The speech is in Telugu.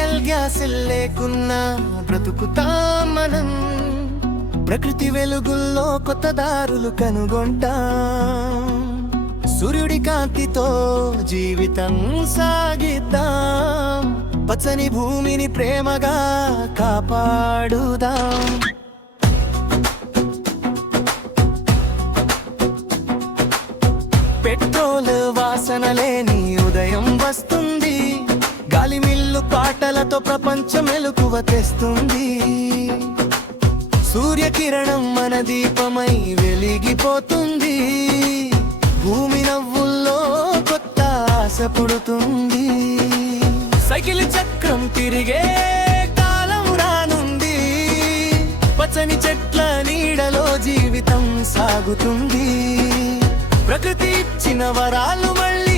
ఫ్యూయల్ గ్యాస్ లేకున్నా బ్రతుకుతాం మనం. ప్రకృతి వెలుగుల్లో కొత్త దారులు కనుగొంటాం. సూర్యుడి కాంతితో జీవితం సాగిద్దాం. పచ్చని భూమిని ప్రేమగా కాపాడుదాం. పెట్రోల్ వాసన లేని ఉదయం వస్తుంది. గాలి మిల్లు పాటలతో ప్రపంచం మెలకువ తెస్తుంది. సూర్యకిరణం మన దీపమై వెలిగిపోతుంది. భూమి నవ్వుల్లో కొత్త ఆశ పుడుతుంది. సైకిల్ చక్రం తిరిగే కాలం రానుంది. పచ్చని చెట్ల నీడలో జీవితం సాగుతుంది. ప్రకృతి ఇచ్చిన వరాలు మళ్ళీ